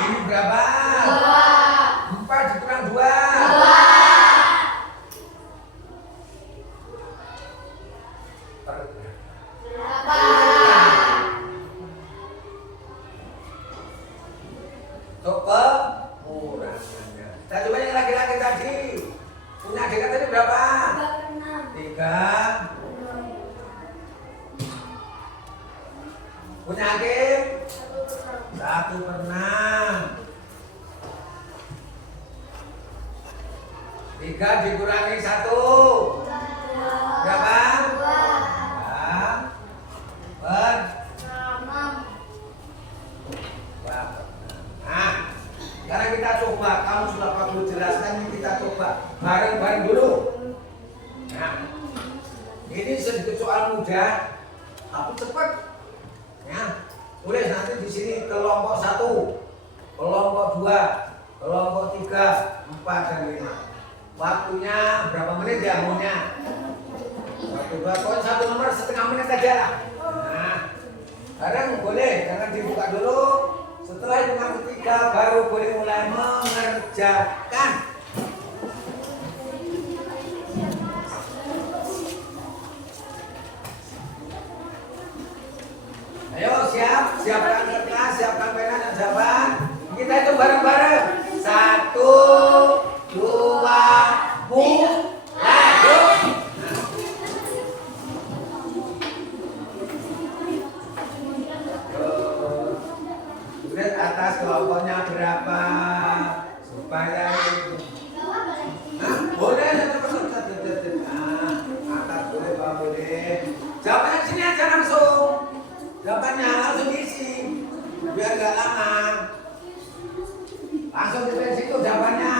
Ini berapa? 4 dikurang 2. Coba pengurangannya. Kita coba yang laki-laki tadi. Punya adik tadi berapa? 3. Punya adik? 1/6. 3 dikurangi 1. Berapa? 2/6. Nah, sekarang kita coba. Kamu sudah perlu jelaskan, ini kita coba bareng-bareng dulu. Nah, ini sedikit soal mudah, tapi cepat. Ya, tulis nanti di sini kelompok 1, kelompok 2, kelompok 3, 4 dan 5. Waktunya berapa menit ya maunya? 1, 2, pokoknya 1 nomor setengah menit aja lah. Nah, sekarang boleh, jangan dibuka dulu. Setelah hitungan ketiga baru boleh mulai mengerjakan. Ayo siapkan kertas, siapkan pena dan jawaban. Kita itu bareng-bareng. 1, 2, mulai. Yuk. Tulis atas kelompoknya berapa supaya itu. Boleh. Atas boleh, bawah boleh. Jawabannya sini aja langsung. Jawabannya langsung isi biar gak lama. Langsung di situ jawabannya.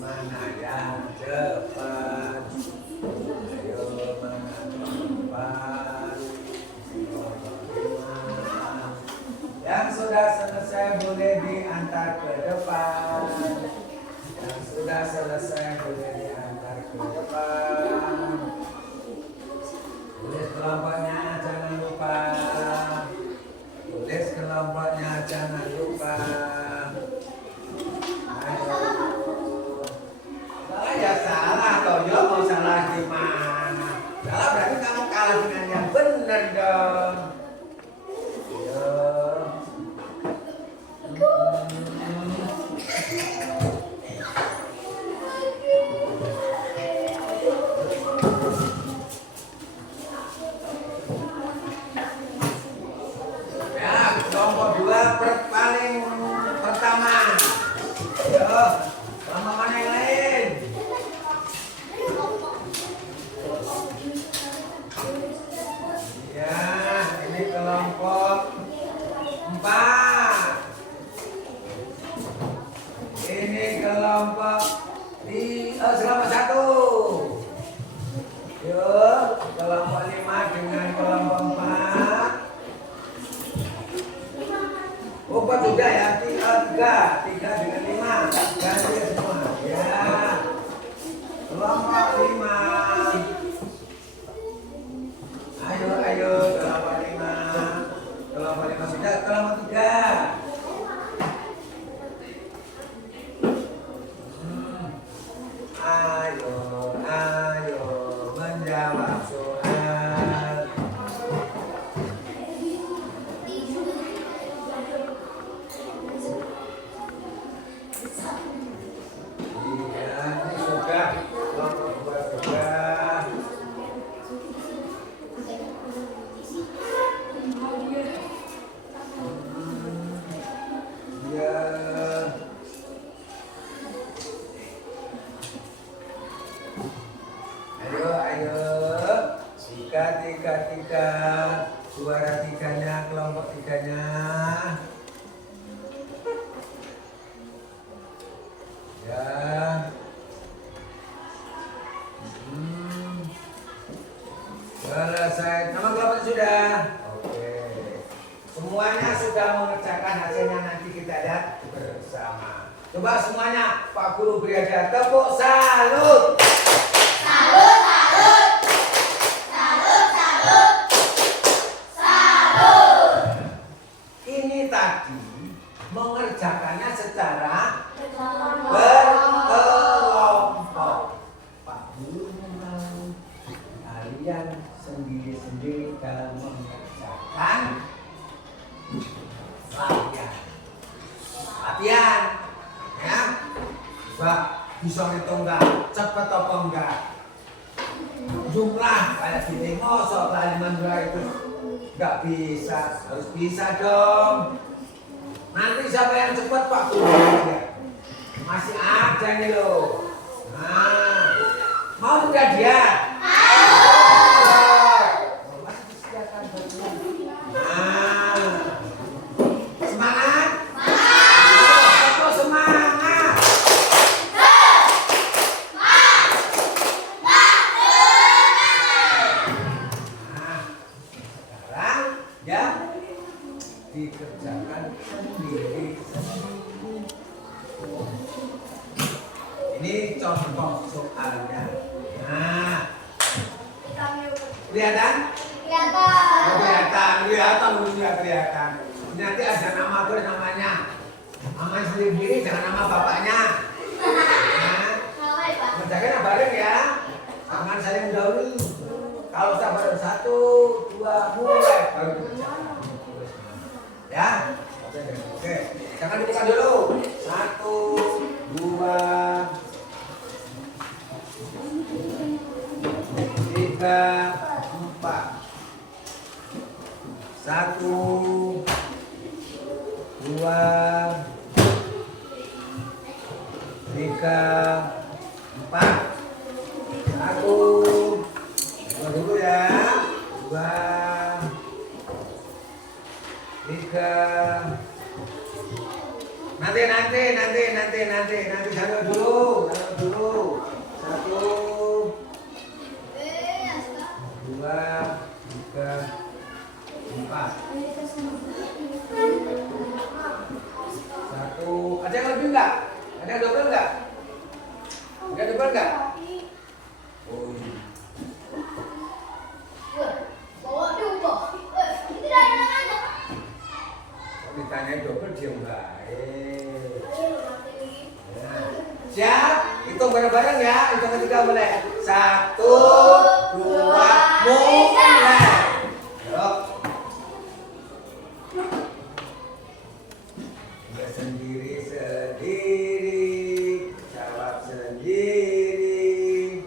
Mana yang cepat? Ayo mana cepat? Yang sudah selesai boleh diantar ke depan. Yang sudah selesai boleh diantar ke depan. Tulis kelompoknya jangan lupa. Tulis kelompoknya jangan lupa. Ayo. Salah ya salah, toh yo mau salah gimana? Salah berarti kamu kalah dengan yang benar dong. tiga. Suara tiganya, kelompok tiganya. Ya. Selesai. Nama kelompok sudah. Oke. Semuanya sudah mengerjakan, hasilnya nanti kita lihat bersama. Coba semuanya, Pak Guru beri aja tepuk salut. Salut, salut. Salut, salut. Salut. Ini tadi mengerjakannya secara Berkelompok. berkelompok. Pak Guru mau kalian sendiri-sendiri dalam mengerjakan latihan. Ya, coba bisa ngitung nggak? Cepet apa enggak? Jumlah kayak gini, mosok kalian itu nggak bisa, harus bisa dong. Nanti siapa yang cepet Pak Guru? Masih ada nih loh. Nah, mau juga dia? Masih disediakan bagian. Nah, semangat? Semangat! Semangat! Nah, sekarang ya dikerjakan sendiri. Ini contoh soalnya. Nah, kelihatan? Kelihatan. Nanti ada nama namanya. Namanya sendiri, jangan nama bapaknya. Nah, kerjakan bareng ya. Jangan saling mendahului. Kalau sudah bareng 1, 2, mulai baru dikerjakan. Ya, oke. Jangan dibuka dulu. 1, 2, 3, 4. 1, 2, 3, 4. 1, 2 dulu ya. 2, 3. Nanti satu dulu. 1, 2, 3, 4. 1. Ada yang lebih enggak? Ada yang double enggak? Ada double enggak? Oh iya. Ditanya double dia enggak. Siap? Hitung bareng-bareng ya. Hitung ketiga boleh. 1, 2, mulai. Yuk. Sendiri-sendiri, jawab sendiri.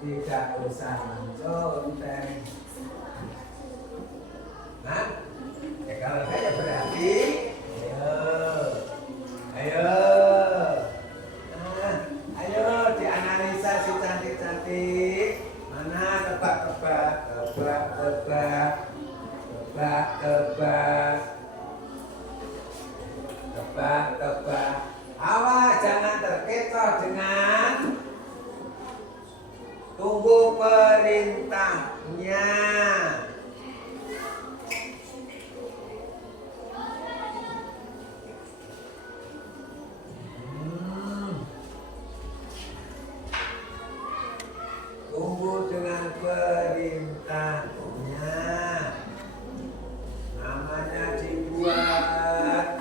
Tidak usah mencontek. Nah, ya kalau kayak berarti, ayo dianalisa si cantik-cantik. Mana tebak. Awas jangan terkecoh dengan tunggu perintahnya. Tunggu dengan perintahnya. Namanya dibuat.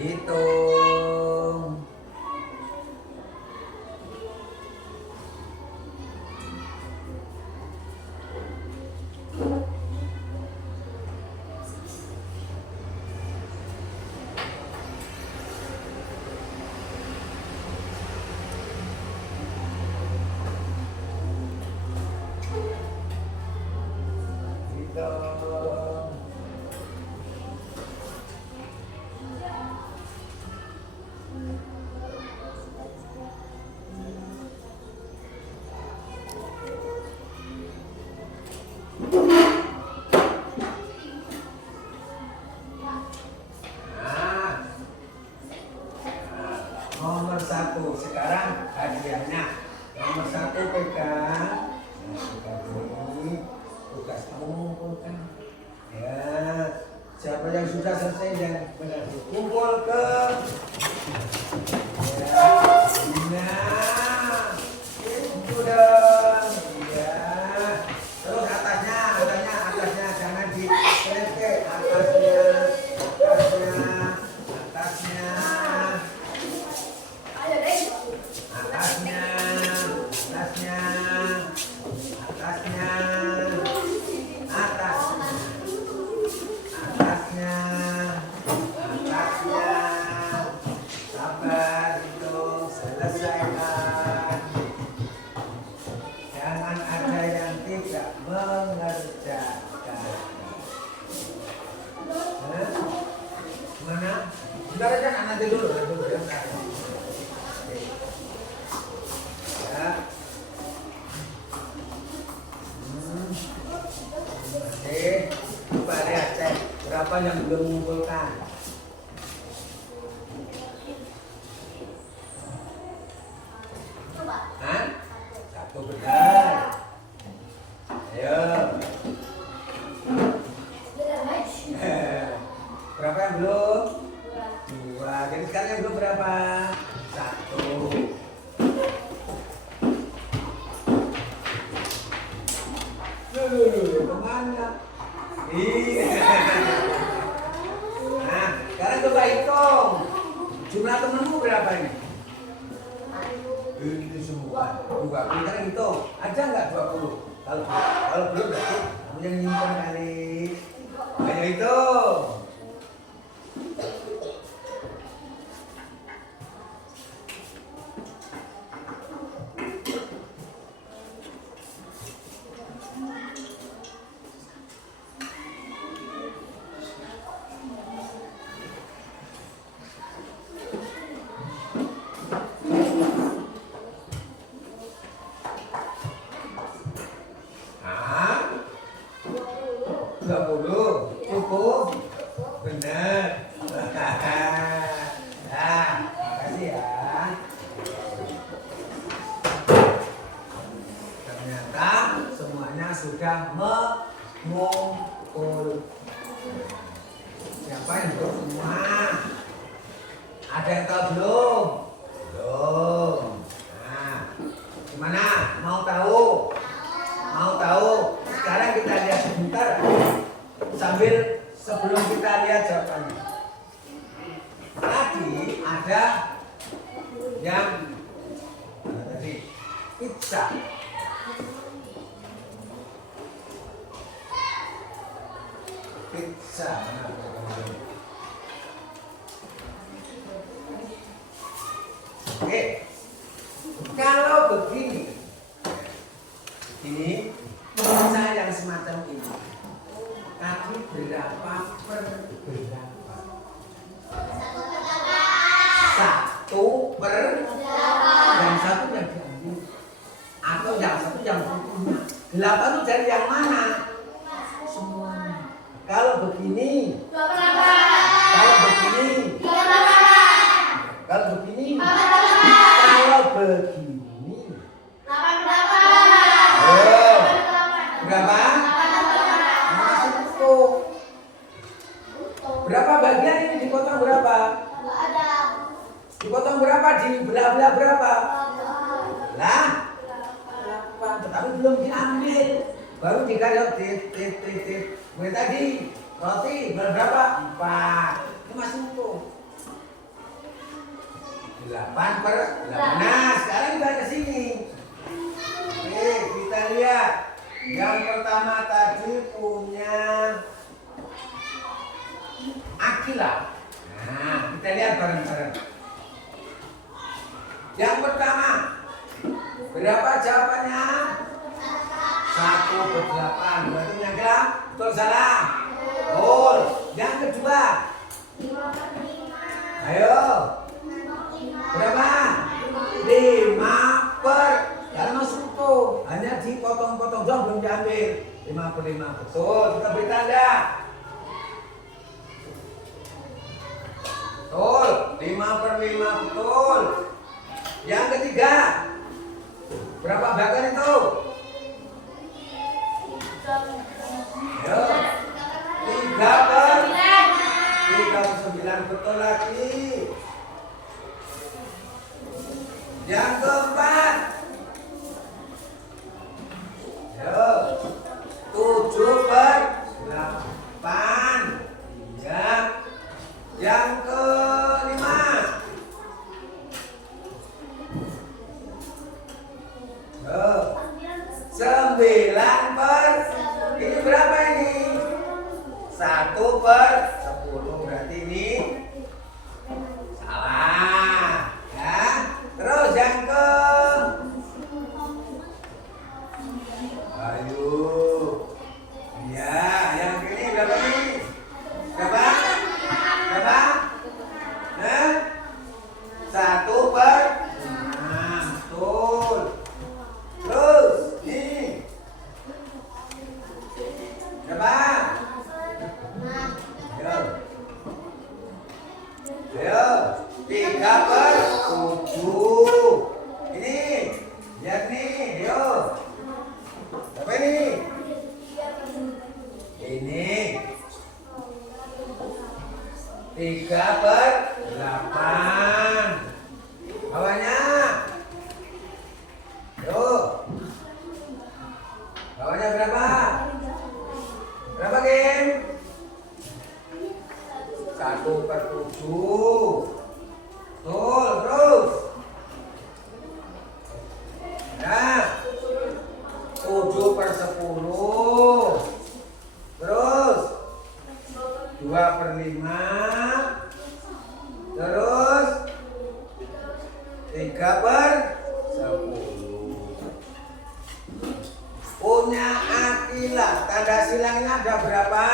Hitung. jangan benar. Kumpul ke. Ya. Nah, itu dong. Iya. Terus atasnya, jangan di atasnya, atasnya. Sabar itu selesaikan. Jangan ada yang tidak mengerjakan. Mana? Bentar aja nanti dulu ya. Ya. Oke, coba lihat cek berapa yang belum mengumpulkan. Hah? Satu benar. Ayo. Berapa yang belum? Dua. Jadi sekarang yang belum berapa? Satu. Kemana? Iya. Nah, sekarang coba hitung. Jumlah temenmu berapa ini? Ini semua. 20. Sekarang hitung. Ada nggak 20? Kalau belum berarti kamu yang nyimpan kali. Ayo hitung. Ah, 20 cukup, benar. Nah, makasih ya. Ternyata semuanya sudah mengumpul. Siapa yang belum semua? Ada yang tahu belum? Belum. Nah, gimana? Mau tahu? Mau tahu? Sekarang kita lihat sebentar sambil sebelum kita lihat jawabannya. Tadi ada yang tadi pizza. Pizza. Oke. Kalau begini, ini pizza yang semacam ini. Tadi berapa per berapa? 1 per yang satu yang diambil atau yang satu yang punya. 8 itu dari yang mana? Semuanya. Kalau begini, kalau begini, kalau begini, kalau begini, berapa? Berapa bagian ini dipotong berapa? Dipotong berapa? Dibelah-belah berapa? Lah, 8, tetapi belum diambil. Baru dikasih titik. Mulai tadi roti berapa? 4. Ini masih utuh. 8 per 8. Nah, sekarang kita ke sini. Oke, kita lihat. Yang pertama tadi punya Akila. Nah, kita lihat bareng-bareng. Yang pertama, berapa jawabannya? 1 per 8. Berarti Akila betul salah? Betul. Yang kedua, ayo. Berapa? 5 per. Karena masuk tuh, hanya dipotong-potong doang belum diambil. 5 per 5 betul. Kita beri tanda. Betul, 5 per 5 betul. Yang ketiga, berapa bagian itu? Ayo, 3 per 3 lagi. Yang keempat. Yo, 7/8. Iya. Yang kelima. Yo, 9/. Ini berapa ini? 1/10. Berarti ini salah. Ya. Terus yang ke. Ayo. Ya, yang ini berapa ini? Berapa? Berapa? Nah, 1/6. Betul. Terus ini berapa? Ayo. Ayo. 3/7. Ini. Lihat nih. Ayo. Apa ini? Ini 3/8. Bawahnya. Yuk. Bawahnya berapa? Berapa, Kim? 1/7. Betul, terus. Nah, 7/10. Terus 2/5. Terus 3/10. Punya Akila, tanda silangnya ada berapa?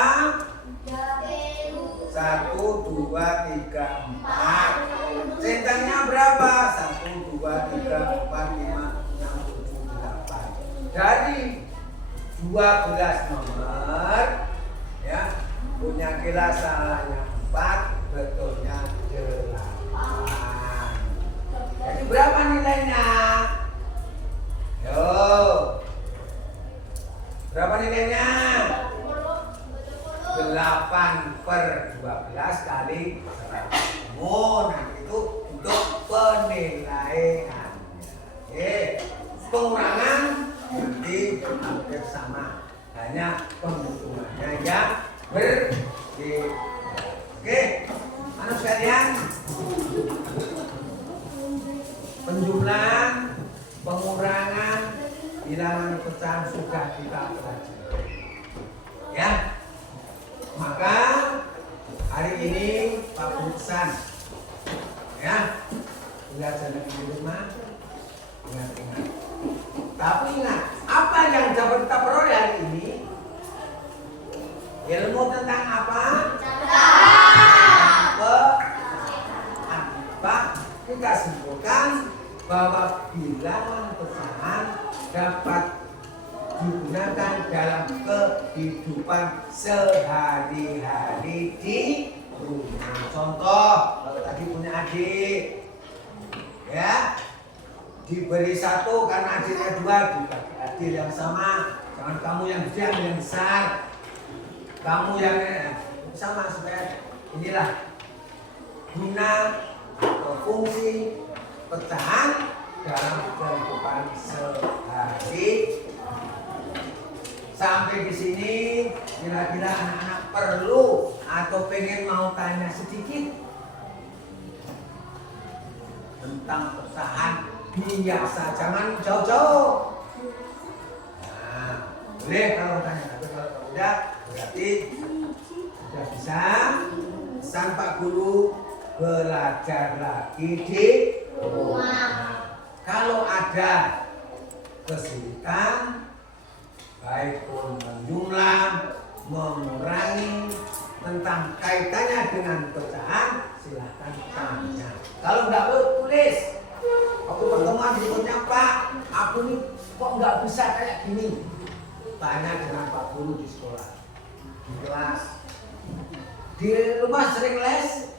1, 2, 3, 4. Centangnya berapa? 1, 2, 3, 4, 5, 6, 7, 8. Dari 12 nomor, ya, punya Akila salahnya 4, betulnya 8. Jadi berapa nilainya? Yo. Berapa nilainya? 8/12 kali 100. Oh, nanti itu untuk penilaiannya. Oke. Pengurangan nanti hampir sama. Hanya penghitungannya yang berbeda. Oke. Anak sekalian, penjumlahan, pengurangan, bilangan pecahan sudah kita pelajari. Ya. Maka hari ini Pak Buksan, ya, belajar di rumah, ingat-ingat. Tapi ingat, apa yang dapat kita peroleh hari ini? Ilmu tentang apa? Apa? Kita simpulkan bahwa bilangan pecahan dapat digunakan dalam kehidupan sehari-hari di rumah. Contoh, kalau tadi punya adik, ya, diberi 1 karena adiknya 2, dibagi adil yang sama. Jangan kamu yang gede, yang besar. Kamu yang sama, supaya inilah guna atau fungsi pecahan dalam kehidupan sehari. Sampai di sini kira-kira anak-anak perlu atau pengen mau tanya sedikit tentang pecahan biasa, jangan jauh-jauh. Nah, boleh kalau tanya, tapi kalau udah berarti sudah bisa. Pesan Pak Guru, belajar lagi di rumah. Nah, kalau ada kesulitan, baik pun menjumlah, mengurangi, tentang kaitannya dengan pecahan, silahkan tanya. Kalau nggak tulis, waktu pertemuan berikutnya, Pak, aku nih kok nggak bisa kayak gini. Tanya dengan Pak Guru di sekolah, di kelas, di rumah sering les,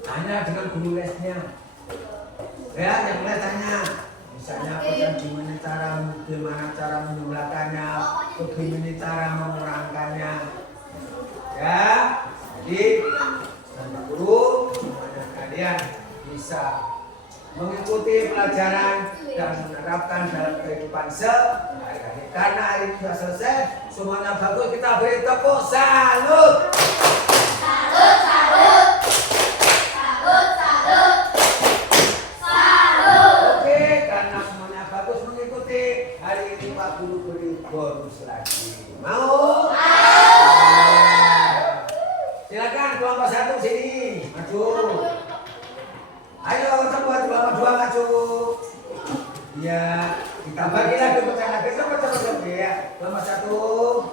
tanya dengan guru lesnya. Ya, yang les tanya. Misalnya bagaimana cara menjumlahkannya, bagaimana cara mengurangkannya. Ya, jadi Pak Guru kalian bisa mengikuti pelajaran dan menerapkan dalam kehidupan sehari-hari. Karena hari ini sudah selesai, semuanya bagus, kita beri tepuk salut. Salut, salut. Salut, salut. Salut. Oke, karena semuanya bagus mengikuti, hari ini Pak Guru beri bonus lagi. Mau? Silakan kelompok 1 sini, maju. Ayo cepat kelompok 2 maju. Ya, kita bagi lagi pecah lagi cepat ya. Kelompok 1.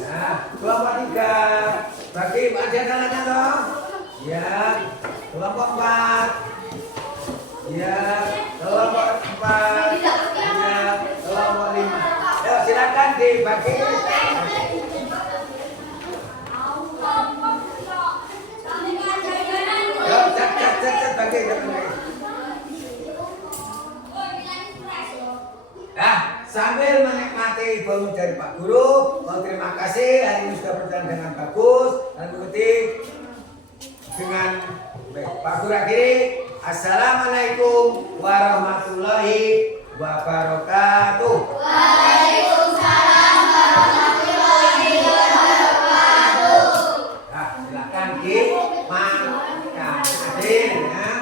Ya, kelompok 3. Bagi ada tangannya dong. Ya, kelompok 4. Ya, kelompok 4. Ya, kelompok 5. Ya, silakan dibagi. Cet bagi. Nah, sambil menikmati bonus dari Pak Guru, mau terima kasih hari ini sudah berjalan dengan bagus dan mengikuti dengan baik. Pak Guru akhiri, assalamualaikum warahmatullahi wabarakatuh. Waalaikumsalam warahmatullahi wabarakatuh. Nah, silakan dimakan. Adil ya.